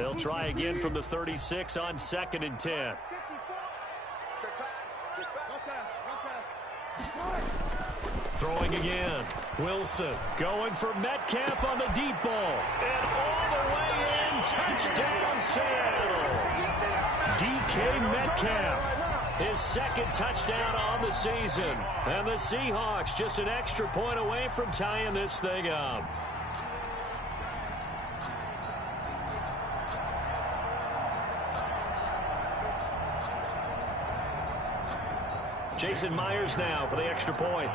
They'll try again from the 36 on 2nd and 10. Throwing again. Wilson going for Metcalf on the deep ball. And all the way in. Touchdown, Seattle. DK Metcalf. His 2nd touchdown on the season. And the Seahawks just an extra point away from tying this thing up. Jason Myers now for the extra point.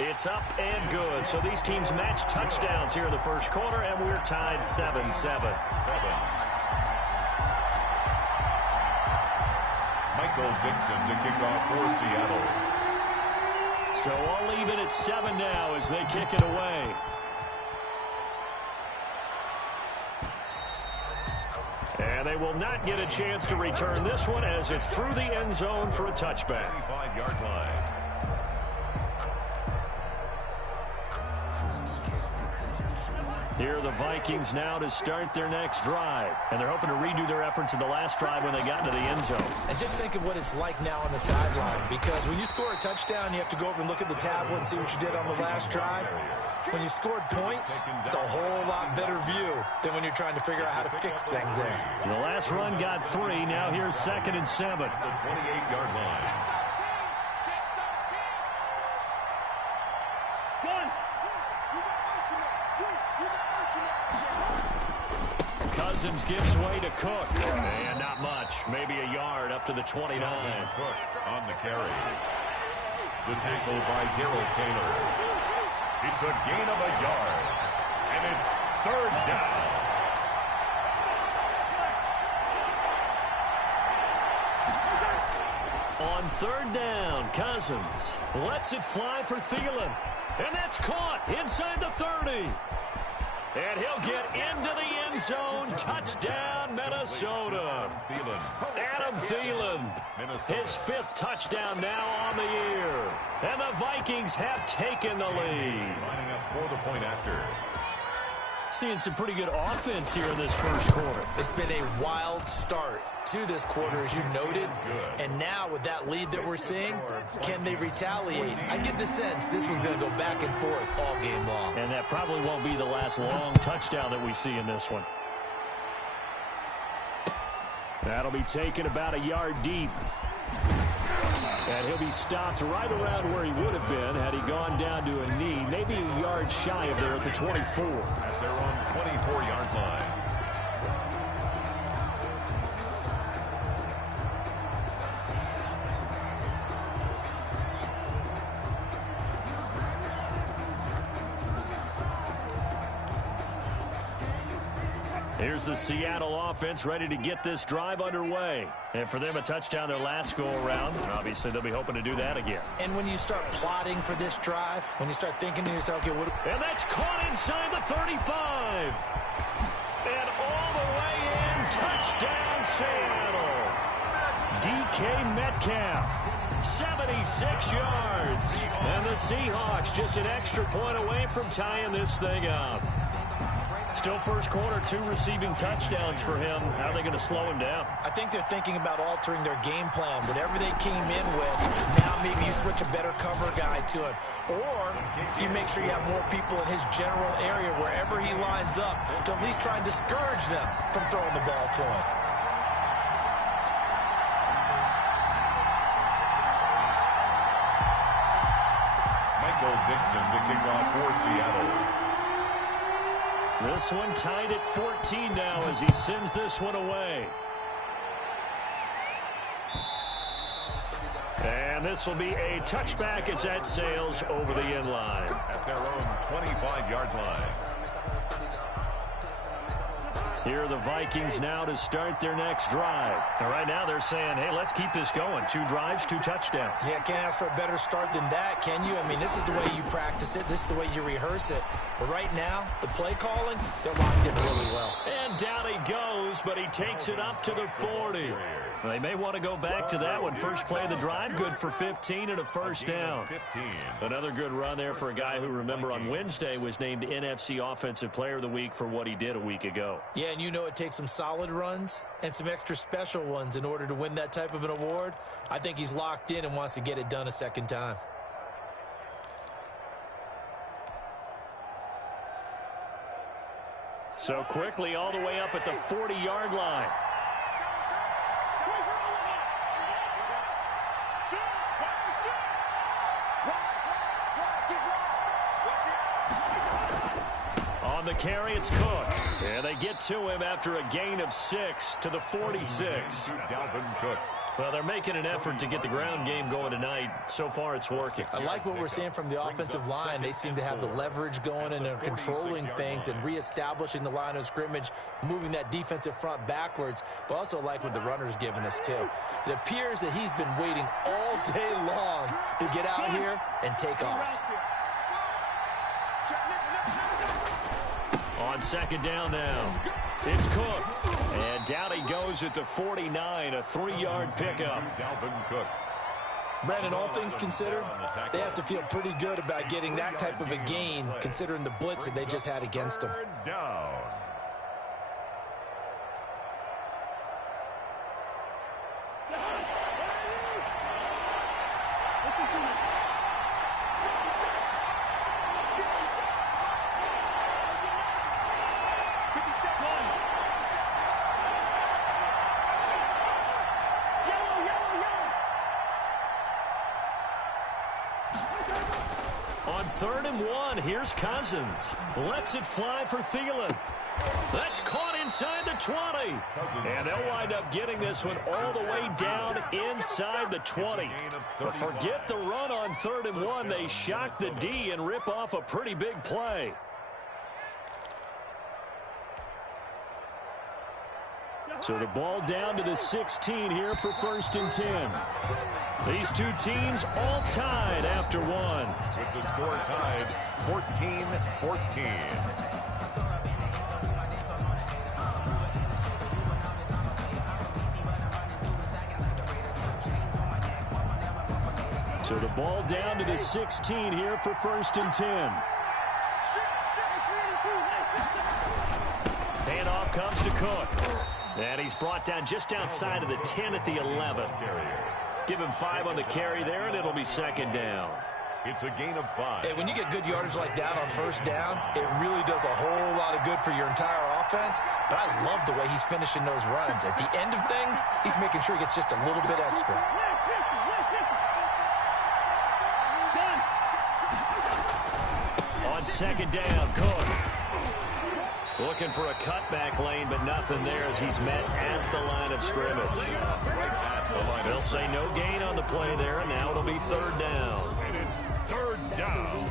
It's up and good. So these teams match touchdowns here in the first quarter, and we're tied 7-7. Michael Dixon to kick off for Seattle. So all even at 7 now as they kick it away. And they will not get a chance to return this one as it's through the end zone for a touchback. 25-yard line. Here are the Vikings now to start their next drive. And they're hoping to redo their efforts in the last drive when they got into the end zone. And just think of what it's like now on the sideline. Because when you score a touchdown, you have to go over and look at the tablet and see what you did on the last drive. When you scored points, it's a whole lot better view than when you're trying to figure out how to fix things there. The last run got 3. Now here's 2nd and 7. The 28-yard line. Cousins gives way to Cook. And not much. Maybe a yard up to the 29. Cook on the carry. The tackle by Darrell Taylor. It's a gain of a yard. And it's 3rd down. On 3rd down, Cousins lets it fly for Thielen. And that's caught inside the 30. And he'll get into the end zone. Touchdown, Minnesota. Adam Thielen, his 5th touchdown now on the year. And the Vikings have taken the lead. Lining up for the point after. Seeing some pretty good offense here in this first quarter. It's been a wild start to this quarter, as you noted. And now with that lead that we're seeing, can they retaliate? I get the sense this one's going to go back and forth all game long. And that probably won't be the last long touchdown that we see in this one. That'll be taken about a yard deep. And he'll be stopped right around where he would have been had he gone down to a knee, maybe a yard shy of there at the 24. At their own 24-yard line. Here's the Seattle offense ready to get this drive underway. And for them, a touchdown their last go-around. And obviously, they'll be hoping to do that again. And when you start plotting for this drive, when you start thinking to yourself, okay, what... And that's caught inside the 35. And all the way in, touchdown, Seattle. DK Metcalf, 76 yards. And the Seahawks just an extra point away from tying this thing up. Still first quarter, 2 receiving touchdowns for him. How are they going to slow him down? I think they're thinking about altering their game plan. Whatever they came in with, now maybe you switch a better cover guy to him. Or you make sure you have more people in his general area wherever he lines up to at least try and discourage them from throwing the ball to him. Michael Dixon to kick off for Seattle. This one tied at 14 now as he sends this one away. And this will be a touchback as that sails over the end line. At their own 25-yard line. Here are the Vikings now to start their next drive. And right now they're saying, hey, let's keep this going. 2 drives, 2 touchdowns. Yeah, can't ask for a better start than that, can you? I mean, this is the way you practice it. This is the way you rehearse it. But right now, the play calling, they're locked in really well. And down he goes, but he takes it up to the 40. They may want to go back to that one. First play of the drive, good for 15 and a first down. 15. Another good run there for a guy who, remember, on Wednesday was named NFC Offensive Player of the Week for what he did a week ago. Yeah, and you know it takes some solid runs and some extra special ones in order to win that type of an award. I think he's locked in and wants to get it done a second time. So quickly all the way up at the 40-yard line. On the carry, it's Cook. And they get to him after a gain of 6 to the 46. Dalvin Cook. Well, they're making an effort to get the ground game going tonight. So far, it's working. I like what we're seeing from the offensive line. They seem to have the leverage going and are controlling things and reestablishing the line of scrimmage, moving that defensive front backwards, but also like what the runner's giving us, too. It appears that he's been waiting all day long to get out here and take off. On second down now, it's Cook. And down he goes at the 49, a 3-yard pickup. Dalvin Cook. Brandon, all things considered, they have to feel pretty good about getting that type of a gain, considering the blitz that they just had against them. Third down. On 3rd and 1, here's Cousins. Lets it fly for Thielen. That's caught inside the 20. And they'll wind up getting this one all the way down inside the 20. But forget the run on 3rd and 1. They shock the D and rip off a pretty big play. So the ball down to the 16 here for 1st and 10. These two teams all tied after one. With the score tied, 14-14. So the ball down to the 16 here for 1st and 10. Handoff comes to Cook. And he's brought down just outside of the 10 at the 11. Give him 5 on the carry there, and it'll be 2nd down. It's a gain of 5. Hey, when you get good yardage like that on 1st down, it really does a whole lot of good for your entire offense. But I love the way he's finishing those runs. At the end of things, he's making sure he gets just a little bit extra. On 2nd down, Cook. Looking for a cutback lane, but nothing there as he's met at the line of scrimmage. They'll say no gain on the play there, and now it'll be 3rd down. And it's 3rd down.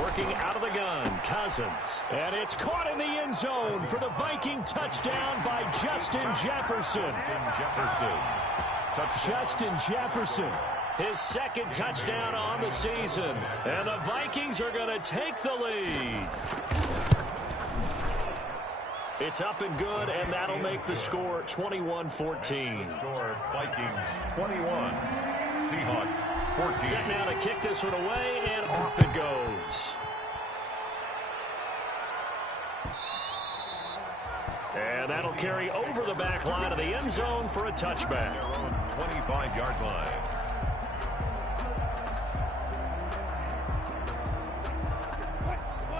Working out of the gun, Cousins. And it's caught in the end zone for the Viking touchdown by Justin Jefferson. Justin Jefferson, his 2nd touchdown on the season. And the Vikings are going to take the lead. It's up and good, and that'll make the score 21-14. Score, Vikings 21, Seahawks 14. Set now to kick this one away, and off it goes. And that'll carry over the back line of the end zone for a touchback. Their own 25-yard line.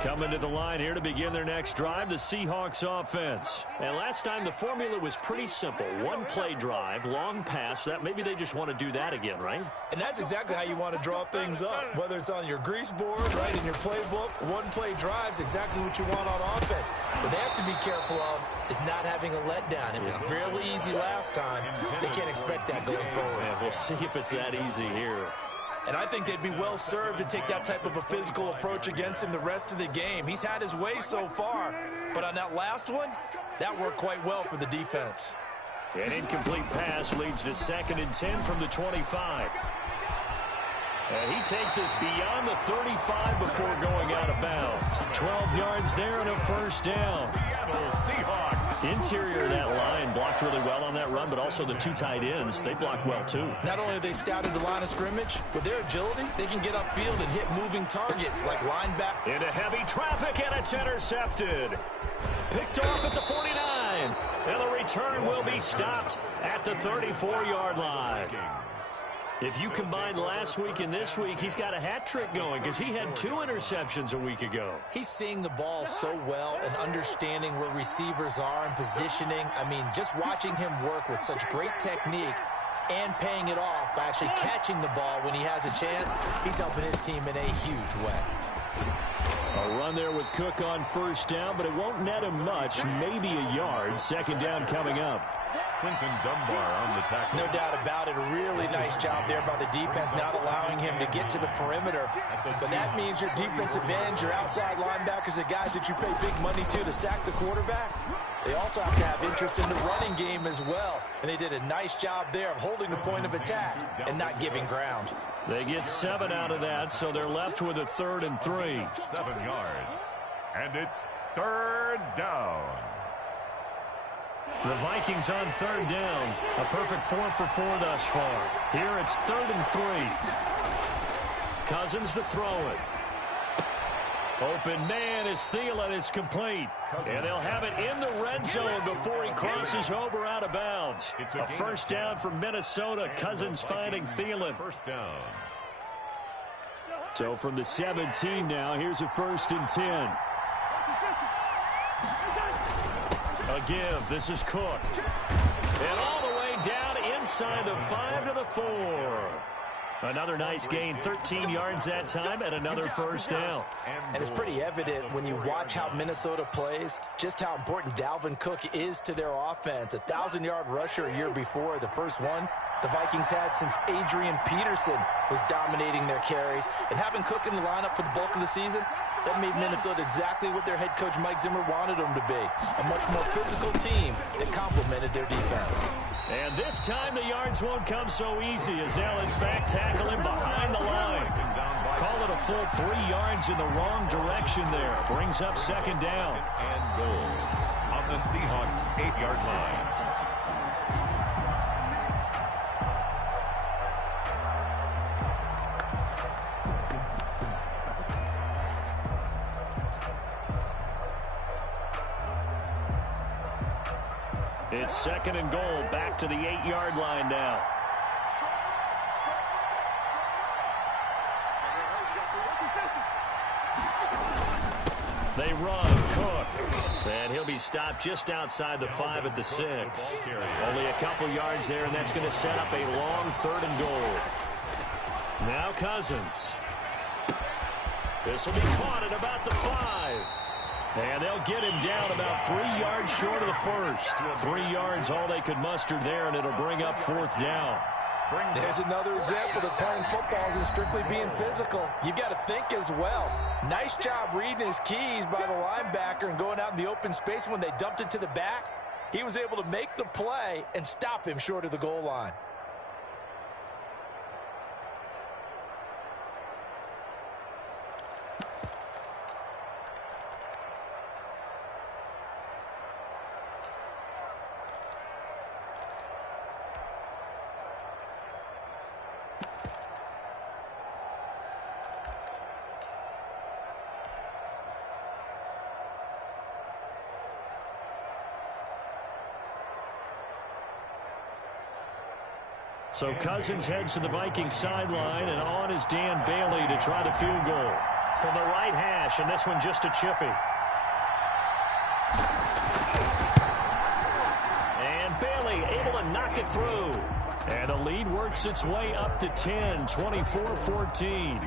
Coming to the line here to begin their next drive, the Seahawks offense. And last time the formula was pretty simple. 1-play drive, long pass. That maybe they just want to do that again, right? And that's exactly how you want to draw things up. Whether it's on your grease board, right, in your playbook, 1-play drive's exactly what you want on offense. What they have to be careful of is not having a letdown. It was fairly easy last time. They can't expect that going forward. Yeah, we'll see if it's that easy here. And I think they'd be well served to take that type of a physical approach against him the rest of the game. He's had his way so far, but on that last one, that worked quite well for the defense. An incomplete pass leads to 2nd and 10 from the 25. And he takes us beyond the 35 before going out of bounds. 12 yards there and a first down. Interior of that line blocked really well on that run, but also the 2 tight ends, they blocked well too. Not only have they scouted the line of scrimmage, with their agility, they can get upfield and hit moving targets like linebacker. Into heavy traffic, and it's intercepted. Picked off at the 49. And the return will be stopped at the 34-yard line. If you combine last week and this week, he's got a hat trick going because he had 2 interceptions a week ago. He's seeing the ball so well and understanding where receivers are and positioning. I mean, just watching him work with such great technique and paying it off by actually catching the ball when he has a chance, he's helping his team in a huge way. A run there with Cook on first down, but it won't net him much, maybe a yard. 2nd down coming up. Clinton Dunbar on the tackle. No doubt about it. A really nice job there by the defense, not allowing him to get to the perimeter. But that means your defensive ends, your outside linebackers, the guys that you pay big money to sack the quarterback, they also have to have interest in the running game as well. And they did a nice job there of holding the point of attack and not giving ground. They get 7 out of that, so they're left with a 3rd and 3. 7 yards. And it's 3rd down. The Vikings on 3rd down. A perfect 4 for 4 thus far. Here it's 3rd and 3. Cousins to throw it. Open man is Thielen. It's complete. And they'll have it in the red zone before he crosses over out of bounds. A first down for Minnesota. Cousins finding Thielen. First down. So from the 17 now, here's a 1st and 10. A give. This is Cook. And all the way down inside the 5 to the 4. Another nice gain, 13 yards that time, and another first down. And it's pretty evident when you watch how Minnesota plays, just how important Dalvin Cook is to their offense. 1,000-yard rusher a year before, the first one the Vikings had since Adrian Peterson was dominating their carries. And having Cook in the lineup for the bulk of the season, that made Minnesota exactly what their head coach Mike Zimmer wanted them to be. A much more physical team that complemented their defense. And this time the yards won't come so easy as they'll in fact tackle him behind the line. Call it a full 3 yards in the wrong direction there. Brings up 2nd down. And goal on the Seahawks 8-yard line. It's 2nd and goal, back to the 8-yard line now. They run, Cook. And he'll be stopped just outside the 5 at the 6. Only a couple yards there, and that's going to set up a long 3rd and goal. Now Cousins. This will be caught at about the 5. And they'll get him down about 3 yards short of the first. 3 yards all they could muster there, and it'll bring up 4th down. There's another example that playing football isn't strictly being physical. You've got to think as well. Nice job reading his keys by the linebacker and going out in the open space when they dumped it to the back. He was able to make the play and stop him short of the goal line. So Cousins heads to the Vikings sideline, and on is Dan Bailey to try the field goal. From the right hash, and this one just a chippy. And Bailey able to knock it through. And the lead works its way up to 10, 24-14.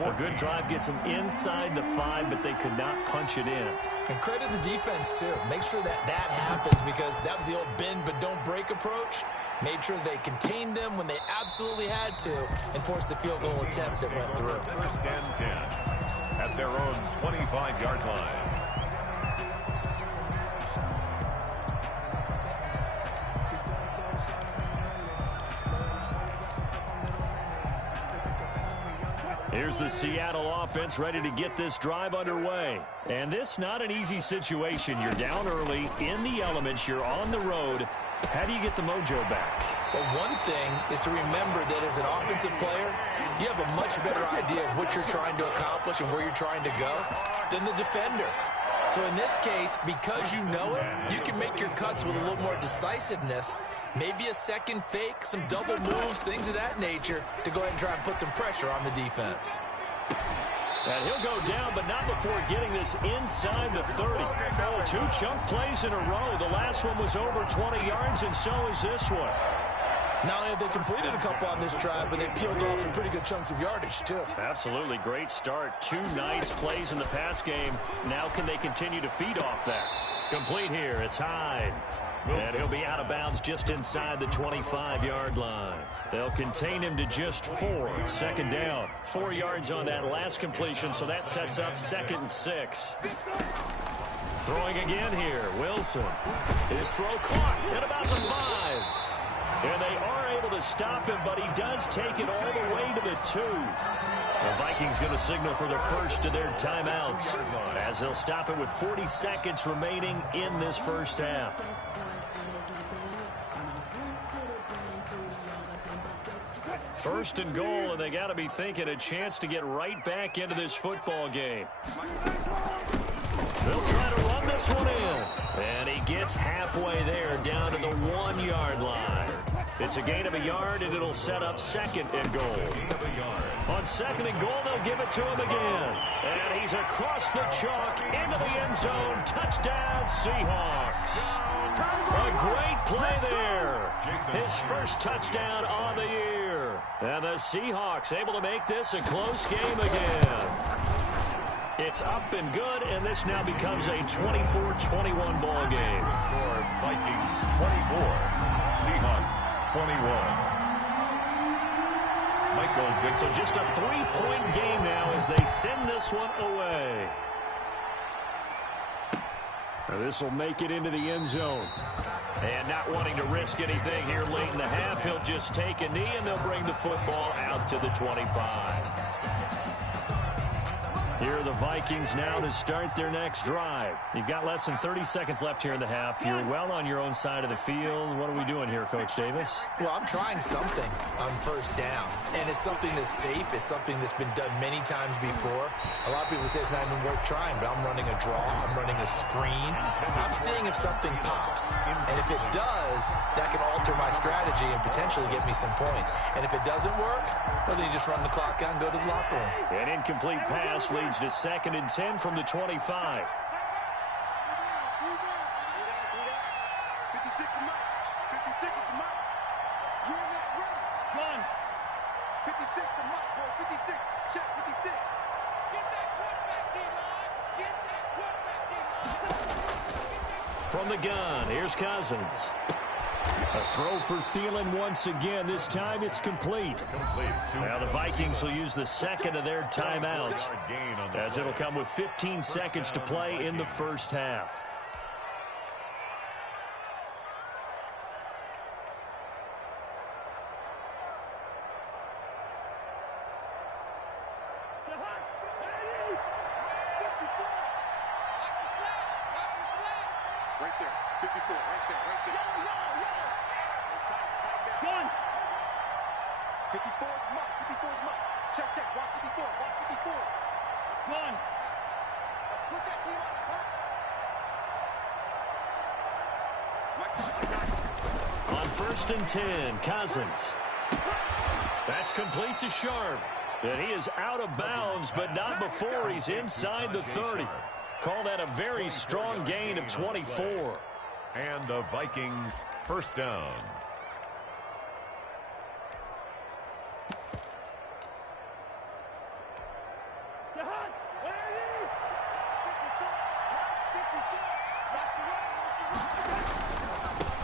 A good drive gets them inside the 5, but they could not punch it in. And credit the defense, too. Make sure that happens, because that was the old bend but don't break approach. Made sure they contained them when they absolutely had to and forced the field goal attempt that went through. 1st and 10 at their own 25-yard line. Here's the Seattle offense ready to get this drive underway. And this not an easy situation. You're down early, in the elements, you're on the road. How do you get the mojo back? Well, one thing is to remember that as an offensive player, you have a much better idea of what you're trying to accomplish and where you're trying to go than the defender. So in this case, because you know it, you can make your cuts with a little more decisiveness. Maybe a second fake, some double moves, things of that nature to go ahead and try and put some pressure on the defense. And he'll go down, but not before getting this inside the 30. Oh, 2 chunk plays in a row. The last one was over 20 yards, and so is this one. Not only have they completed a couple on this drive, but they peeled off some pretty good chunks of yardage, too. Absolutely. Great start. 2 nice plays in the pass game. Now can they continue to feed off that? Complete here. It's Hyde. And he'll be out of bounds just inside the 25-yard line. They'll contain him to just 4. Second down. 4 yards on that last completion, so that sets up 2nd and 6. Throwing again here. Wilson. His throw caught at about the 5. And they are able to stop him, but he does take it all the way to the 2. The Vikings going to signal for the first of their timeouts as they'll stop it with 40 seconds remaining in this first half. First and goal, and they got to be thinking a chance to get right back into this football game. They'll try to run this one in. And he gets halfway there, down to the 1-yard line. It's a gain of a yard, and it'll set up 2nd and goal. On 2nd and goal, they'll give it to him again. And he's across the chalk into the end zone. Touchdown, Seahawks. A great play there. His first touchdown on the year. And the Seahawks able to make this a close game again. It's up and good, and this now becomes a 24-21 ball game. Score Vikings 24, Seahawks 21. Michael Dixon. So just a 3-point game now as they send this one away. Now this will make it into the end zone. And not wanting to risk anything here late in the half, he'll just take a knee, and they'll bring the football out to the 25. Here are the Vikings now to start their next drive. You've got less than 30 seconds left here in the half. You're well on your own side of the field. What are we doing here, Coach Davis? Well, I'm trying something on first down, and it's something that's safe. It's something that's been done many times before. A lot of people say it's not even worth trying, but I'm running a draw. I'm running a screen. I'm seeing if something pops, and if it does, that can alter my strategy and potentially get me some points. And if it doesn't work, well, then you just run the clock out and go to the locker room. An incomplete pass leads to 2nd and 10 from the 25. 56 the mark. 56 is the mark. You're not ready. Run. 56 the mark, boy. 56. Check 56. Get that quarterback, D-line. Get that quarterback, D-line. From the gun, here's Cousins. A throw for Thielen once again. This time it's complete. Now the Vikings will use the 2nd of their timeouts, as it'll come with 15 seconds to play in the first half. Right there. 54. Right there. Right there. 54 is mark. 54 is mark. Check, check. Watch 54. Watch 54. Let's go. Let's put that team on the On 1st and 10, Cousins. That's complete to Sharp. And he is out of bounds, but not before he's inside the 30. Call that a very strong gain of 24. And the Vikings first down.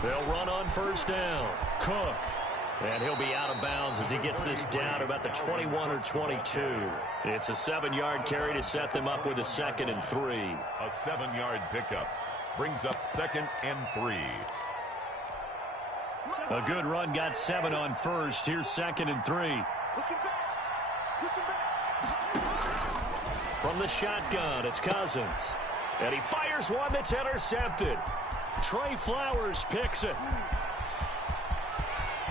They'll run on first down. Cook. And he'll be out of bounds as he gets this down to about the 21 or 22. It's a 7-yard carry to set them up with a 2nd and 3. A 7-yard pickup brings up 2nd and 3. A good run got 7 on first. Here's 2nd and 3. Push him back. Push him back. From the shotgun, it's Cousins. And he fires one that's intercepted. Trey Flowers picks it.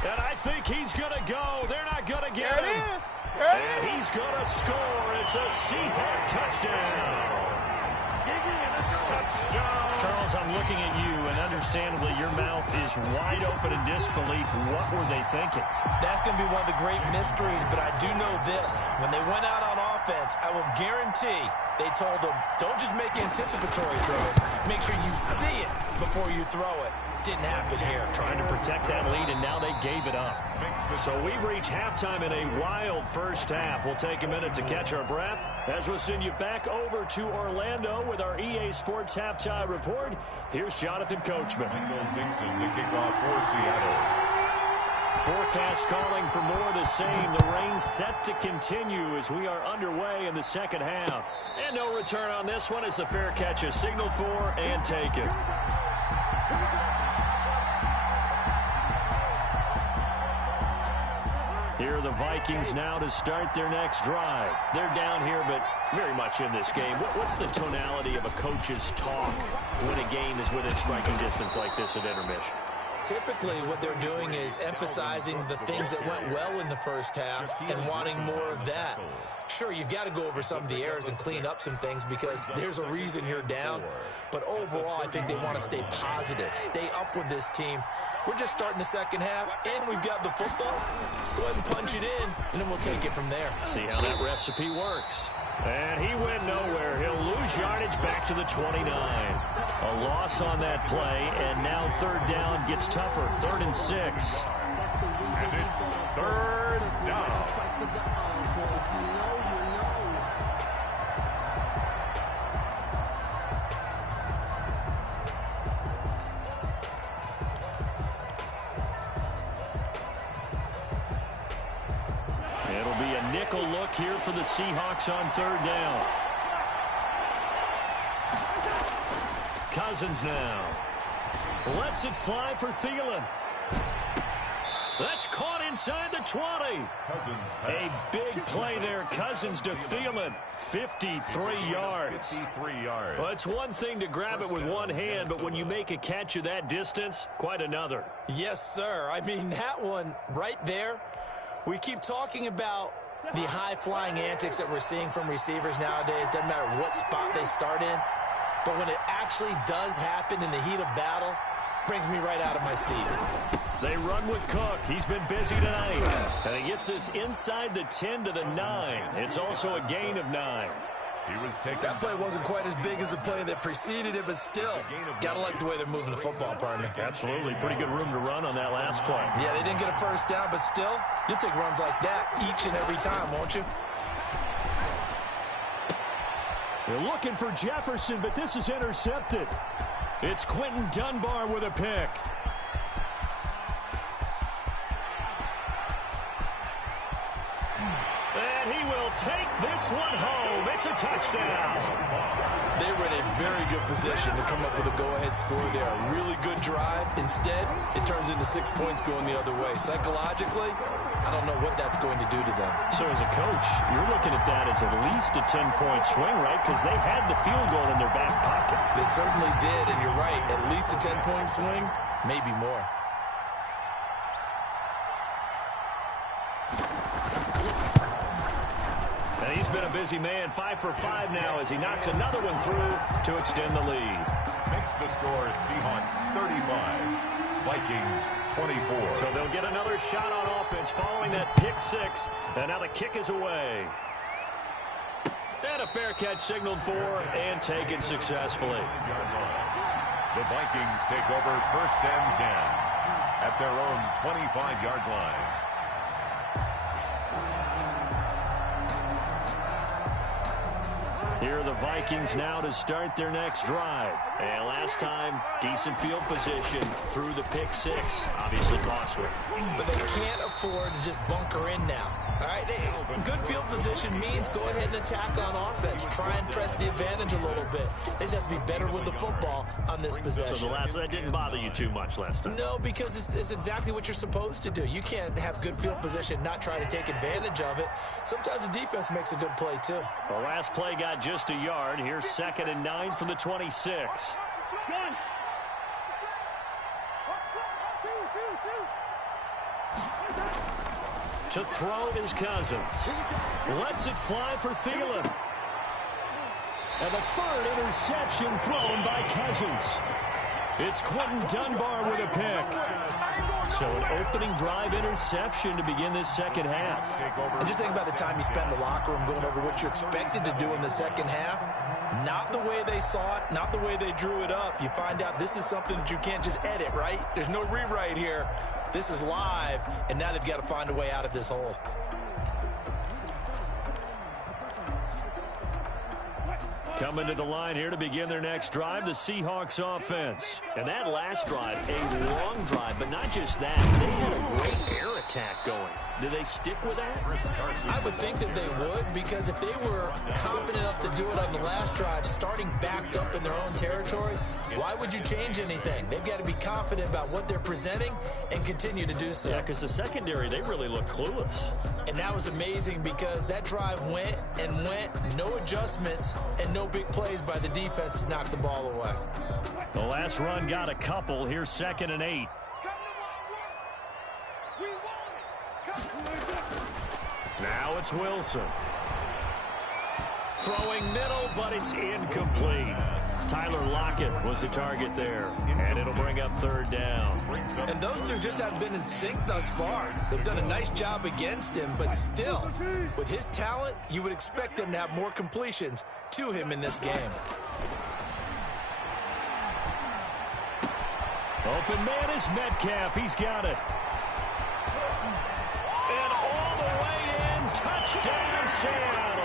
And I think he's going to go. They're not going to get him. And he's going to score. It's a Seahawk touchdown. Touchdown. Charles, I'm looking at you, and understandably, your mouth is wide open in disbelief. What were they thinking? That's going to be one of the great mysteries, but I do know this. When they went out on offense, I will guarantee they told them, don't just make anticipatory throws. Make sure you see it before you throw it. Didn't happen here. Trying to protect that lead, and now they gave it up. So we've reached halftime in a wild first half. We'll take a minute to catch our breath as we'll send you back over to Orlando with our EA Sports Halftime Report. Here's Jonathan Coachman. Michael Dixon, the kickoff for Seattle. Forecast calling for more of the same. The rain set to continue as we are underway in the second half. And no return on this one as the fair catch is signaled for and taken. Here are the Vikings now to start their next drive. They're down here, but very much in this game. What's the tonality of a coach's talk when a game is within striking distance like this at intermission? Typically, what they're doing is emphasizing the things that went well in the first half and wanting more of that. Sure, you've got to go over some of the errors and clean up some things because there's a reason you're down. But overall, I think they want to stay positive, stay up with this team. We're just starting the second half, and we've got the football. Let's go ahead and punch it in, and then we'll take it from there. See how that recipe works. And he went nowhere. He'll lose yardage back to the 29. A loss on that play, and now third down gets tougher. 3rd and 6. And it's third down. It'll be a nickel look here for the Seahawks on third down. Cousins now. Lets it fly for Thielen. That's caught inside the 20. Cousins A big play there. Cousins to Thielen. 53 yards. 53 yards. Well, it's one thing to grab it with one hand, but when you make a catch of that distance, quite another. Yes, sir. I mean, that one right there. We keep talking about the high-flying antics that we're seeing from receivers nowadays. Doesn't matter what spot they start in. But when it actually does happen in the heat of battle, brings me right out of my seat. They run with Cook. He's been busy tonight. And he gets this inside the 10 to the 9. It's also a gain of 9. That play wasn't quite as big as the play that preceded it, but still, got to like the way they're moving the football, partner. Absolutely. Pretty good room to run on that last play. Yeah, they didn't get a first down, but still, you'll take runs like that each and every time, won't you? They're looking for Jefferson, but this is intercepted. It's Quentin Dunbar with a pick. And he will take this one home. It's a touchdown. They were in a very good position to come up with a go-ahead score there. A really good drive. Instead, it turns into 6 points going the other way. Psychologically, I don't know what that's going to do to them. So as a coach, you're looking at that as at least a 10-point swing, right? Because they had the field goal in their back pocket. They certainly did, and you're right. At least a 10-point swing, maybe more. And he's been a busy man, 5 for 5 now as he knocks another one through to extend the lead. Makes the score Seahawks 35, Vikings 24. So they'll get another shot on offense following that pick 6. And now the kick is away. And a fair catch signaled for and taken successfully. The Vikings take over 1st and 10 at their own 25-yard line. Here are the Vikings now to start their next drive. And last time, decent field position through the pick 6. Obviously costly. But they can't afford to just bunker in now. All right, good field position means go ahead and attack on offense. Try and press the advantage a little bit. They just have to be better with the football on this possession. So that didn't bother you too much last time? No, because it's exactly what you're supposed to do. You can't have good field position, not try to take advantage of it. Sometimes the defense makes a good play, too. The last play got just a yard. Here's 2nd and 9 from the 26. To throw is Cousins. Lets it fly for Thielen. And the 3rd interception thrown by Cousins. It's Quentin Dunbar with a pick. So an opening drive interception to begin this second half. And just think about the time you spend in the locker room going over what you expected to do in the second half. Not the way they saw it, not the way they drew it up. You find out this is something that you can't just edit, right? There's no rewrite here. This is live, and now they've got to find a way out of this hole. Coming to the line here to begin their next drive, the Seahawks offense. And that last drive, a long drive, but not just that. They had a great air attack going. Do they stick with that? I would think that they would, because if they were confident enough to do it on the last drive, starting backed up in their own territory, why would you change anything? They've got to be confident about what they're presenting and continue to do so. Yeah, because the secondary, they really look clueless. And that was amazing because that drive went and went, no adjustments and no big plays by the defense to knock the ball away. The last run got a couple. Here's 2nd and 8. Now it's Wilson. Throwing middle, but it's incomplete. Tyler Lockett was the target there, and it'll bring up 3rd down. And those two just haven't been in sync thus far. They've done a nice job against him, but still, with his talent, you would expect them to have more completions to him in this game. Open man is Metcalf. He's got it. And all the way in, touchdown Seattle.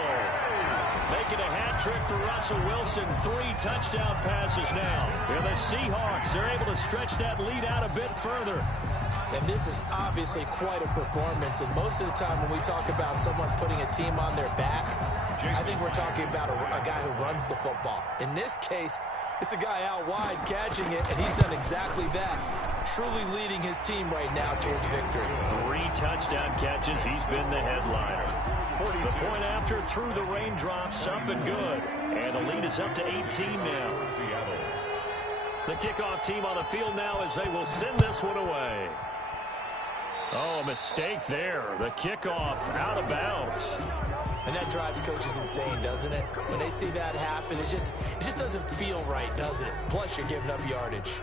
Making a hat trick for Russell Wilson. 3 touchdown passes now. And the Seahawks, they're able to stretch that lead out a bit further. And this is obviously quite a performance. And most of the time when we talk about someone putting a team on their back, I think we're talking about a guy who runs the football. In this case, it's a guy out wide catching it, and he's done exactly that. Truly leading his team right now towards victory. 3 touchdown catches. He's been the headliner. The point after through the raindrops, up and good. And the lead is up to 18 now. The kickoff team on the field now as they will send this one away. Oh, a mistake there. The kickoff out of bounds. And that drives coaches insane, doesn't it? When they see that happen, it just doesn't feel right, does it? Plus, you're giving up yardage.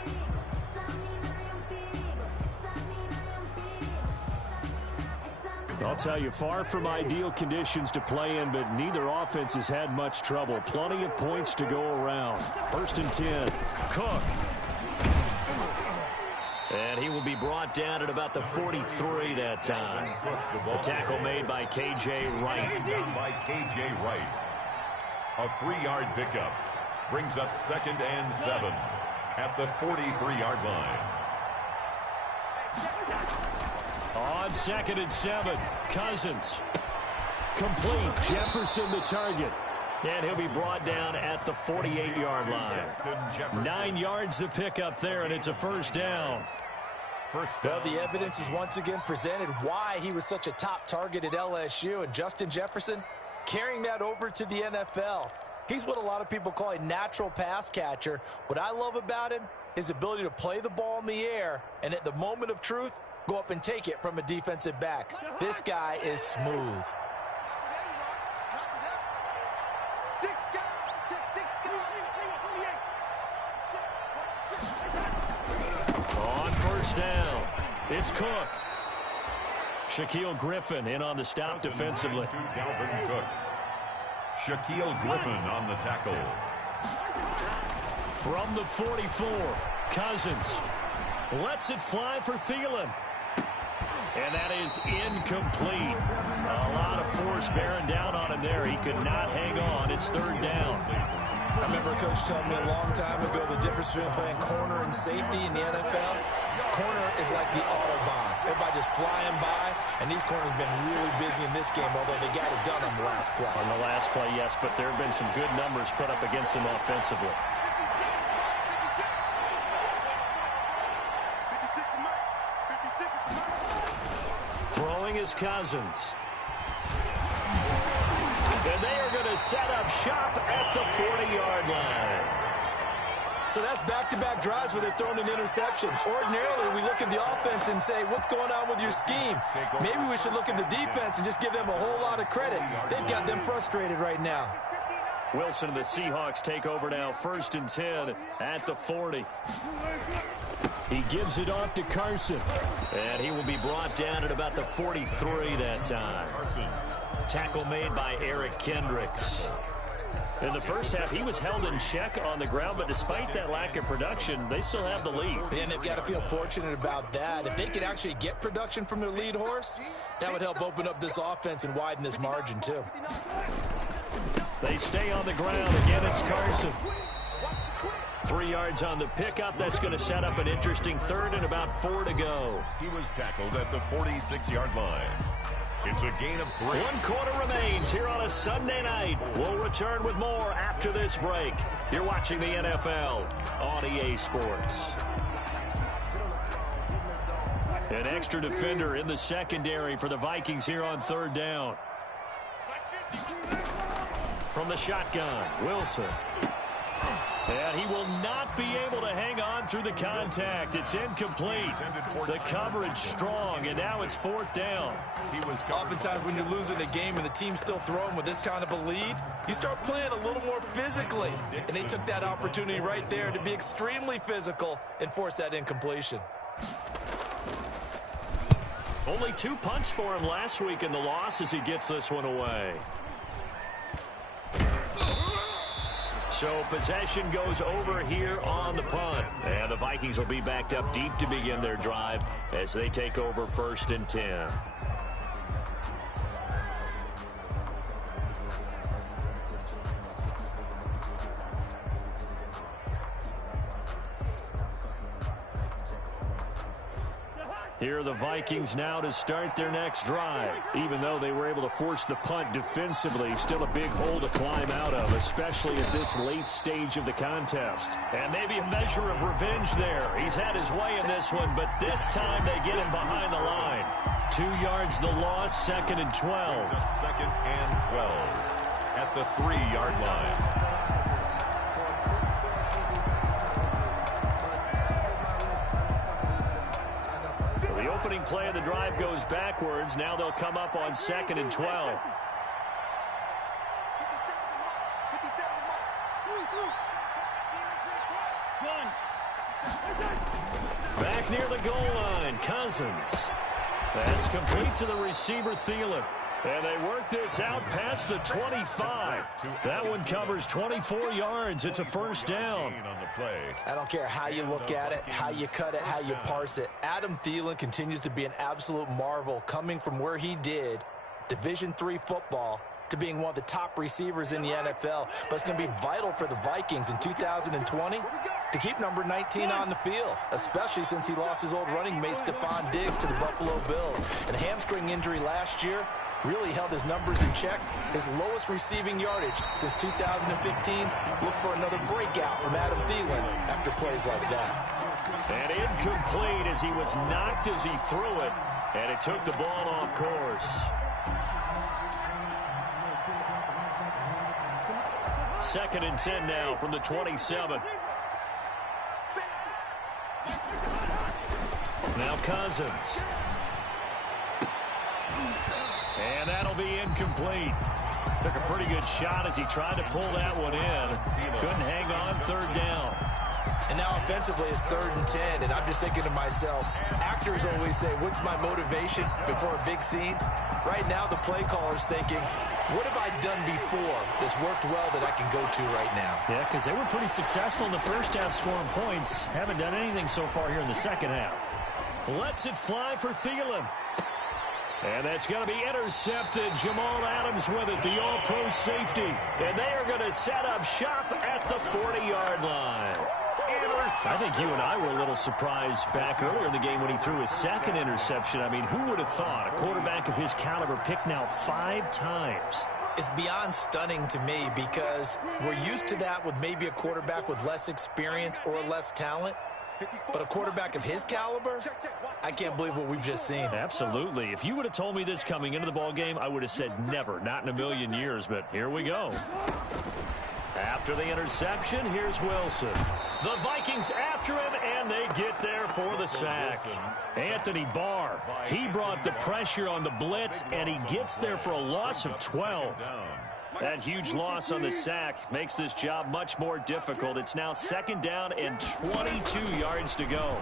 I'll tell you, far from ideal conditions to play in, but neither offense has had much trouble. Plenty of points to go around. 1st and 10. Cook. And he will be brought down at about the 43 that time. The tackle made by K.J. Wright. By K.J. Wright. A 3-yard pickup brings up 2nd and 7 at the 43-yard line. On 2nd and 7, Cousins. Complete. Jefferson the target. And he'll be brought down at the 48-yard line. 9 yards to pick up there, and it's a 1st down. Well, the evidence is once again presented why he was such a top target at LSU. And Justin Jefferson carrying that over to the NFL. He's what a lot of people call a natural pass catcher. What I love about him is the ability to play the ball in the air, and at the moment of truth, go up and take it from a defensive back. This guy is smooth. On 1st down, it's Cook. Shaquille Griffin in on the stop defensively. Dalvin Cook. Shaquille Griffin on the tackle. From the 44, Cousins lets it fly for Thielen. And that is incomplete. A lot of force bearing down on him there. He could not hang on. It's 3rd down. I remember a coach telling me a long time ago the difference between playing corner and safety in the NFL. Corner is like the Autobahn. Everybody just flying by, and these corners have been really busy in this game, although they got it done on the last play. On the last play, yes, but there have been some good numbers put up against them offensively. Throwing is Cousins. And they are going to set up shop at the 40-yard line. So that's back-to-back drives where they're throwing an interception. Ordinarily, we look at the offense and say, what's going on with your scheme? Maybe we should look at the defense and just give them a whole lot of credit. They've got them frustrated right now. Wilson and the Seahawks take over now, 1st and 10 at the 40. He gives it off to Carson. And he will be brought down at about the 43 that time. Tackle made by Eric Kendricks. In the first half, he was held in check on the ground, but despite that lack of production, they still have the lead. And they've got to feel fortunate about that. If they could actually get production from their lead horse, that would help open up this offense and widen this margin, too. They stay on the ground. Again, it's Carson. 3 yards on the pickup. That's going to set up an interesting 3rd and about 4 to go. He was tackled at the 46-yard line. It's a gain of 3. 1 quarter remains here on a Sunday night. We'll return with more after this break. You're watching the NFL on EA Sports. An extra defender in the secondary for the Vikings here on 3rd down. From the shotgun, Wilson. And he will not be able to hang on through the contact. It's incomplete. The coverage strong, and now it's 4th down. Oftentimes when you're losing a game and the team's still throwing with this kind of a lead, you start playing a little more physically. And they took that opportunity right there to be extremely physical and force that incompletion. Only 2 punts for him last week in the loss as he gets this one away. So possession goes over here on the punt. And the Vikings will be backed up deep to begin their drive as they take over 1st and 10. Here are the Vikings now to start their next drive. Even though they were able to force the punt defensively, still a big hole to climb out of, especially at this late stage of the contest. And maybe a measure of revenge there. He's had his way in this one, but this time they get him behind the line. 2 yards the loss, 2nd and 12. 2nd and 12 at the 3-yard line. Opening play of the drive goes backwards. Now they'll come up on 2nd and 12. Back near the goal line, Cousins. That's complete to the receiver, Thielen. And they work this out past the 25. That one covers 24 yards. It's a 1st down. I don't care how you look at it, how you cut it, how you parse it. Adam Thielen continues to be an absolute marvel, coming from where he did, Division III football, to being one of the top receivers in the NFL. But it's going to be vital for the Vikings in 2020 to keep number 19 on the field, especially since he lost his old running mate, Stephon Diggs, to the Buffalo Bills. And a hamstring injury last year really held his numbers in check. His lowest receiving yardage since 2015. Look for another breakout from Adam Thielen after plays like that. And incomplete as he was knocked as he threw it, and it took the ball off course. 2nd and 10 now from the 27. Now Cousins. And that'll be incomplete. Took a pretty good shot as he tried to pull that one in. Couldn't hang on, 3rd down. And now offensively it's 3rd and 10, and I'm just thinking to myself, actors always say, what's my motivation before a big scene? Right now the play caller's thinking, what have I done before that's worked well that I can go to right now? Yeah, because they were pretty successful in the first half scoring points. Haven't done anything so far here in the second half. Lets it fly for Thielen. And that's going to be intercepted. Jamal Adams with it, the all-pro safety. And they are going to set up shop at the 40-yard line. I think you and I were a little surprised back earlier in the game when he threw his second interception. I mean, who would have thought a quarterback of his caliber picked now 5 times? It's beyond stunning to me because we're used to that with maybe a quarterback with less experience or less talent. But a quarterback of his caliber, I can't believe what we've just seen. Absolutely. If you would have told me this coming into the ball game, I would have said never, not in a million years. But here we go. After the interception, here's Wilson. The Vikings after him, and they get there for the sack. Anthony Barr, he brought the pressure on the blitz, and he gets there for a loss of 12. That huge loss on the sack makes this job much more difficult. It's now 2nd down and 22 yards to go.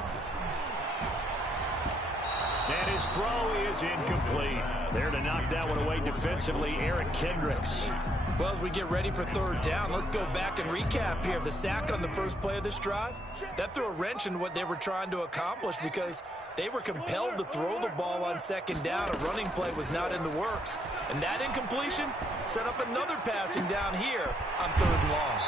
And his throw is incomplete. There to knock that one away defensively, Eric Kendricks. Well, as we get ready for 3rd down, let's go back and recap here. The sack on the first play of this drive, that threw a wrench in what they were trying to accomplish because they were compelled to throw the ball on 2nd down. A running play was not in the works. And that incompletion set up another passing down here on 3rd and long.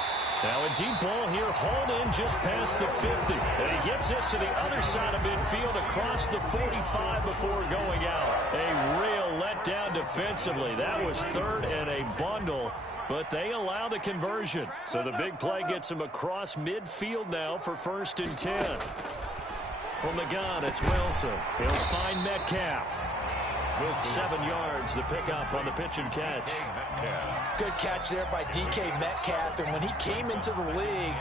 Now a deep ball here, hauled in just past the 50. And he gets this to the other side of midfield across the 45 before going out. A real letdown defensively. That was 3rd and a bundle, but they allow the conversion. So the big play gets him across midfield now for 1st and 10. From the gun, it's Wilson. He'll find Metcalf. 7 yards, the pickup on the pitch and catch. Good catch there by DK Metcalf, and when he came into the league,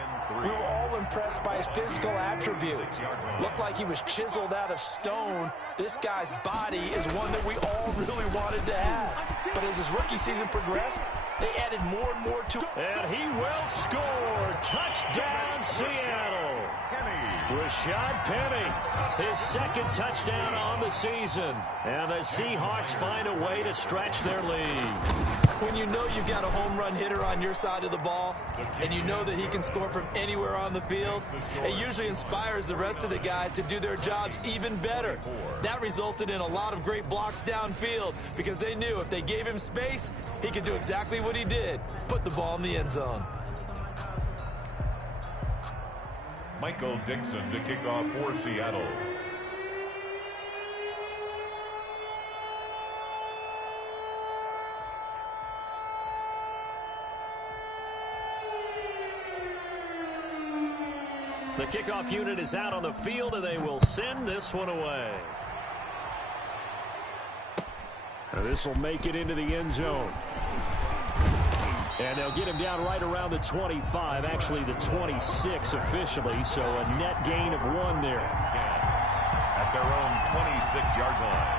we were all impressed by his physical attributes. Looked like he was chiseled out of stone. This guy's body is one that we all really wanted to have. But as his rookie season progressed, they added more and more to it. And he will score. Touchdown, Seattle. Rashad Penny, his 2nd touchdown on the season. And the Seahawks find a way to stretch their lead. When you know you've got a home run hitter on your side of the ball, and you know that he can score from anywhere on the field, it usually inspires the rest of the guys to do their jobs even better. That resulted in a lot of great blocks downfield because they knew if they gave him space, he could do exactly what he did, put the ball in the end zone. Michael Dixon to kick off for Seattle. The kickoff unit is out on the field, and they will send this one away. This will make it into the end zone. And they'll get him down right around the 25, actually the 26 officially, so a net gain of 1 there. At their own 26-yard line.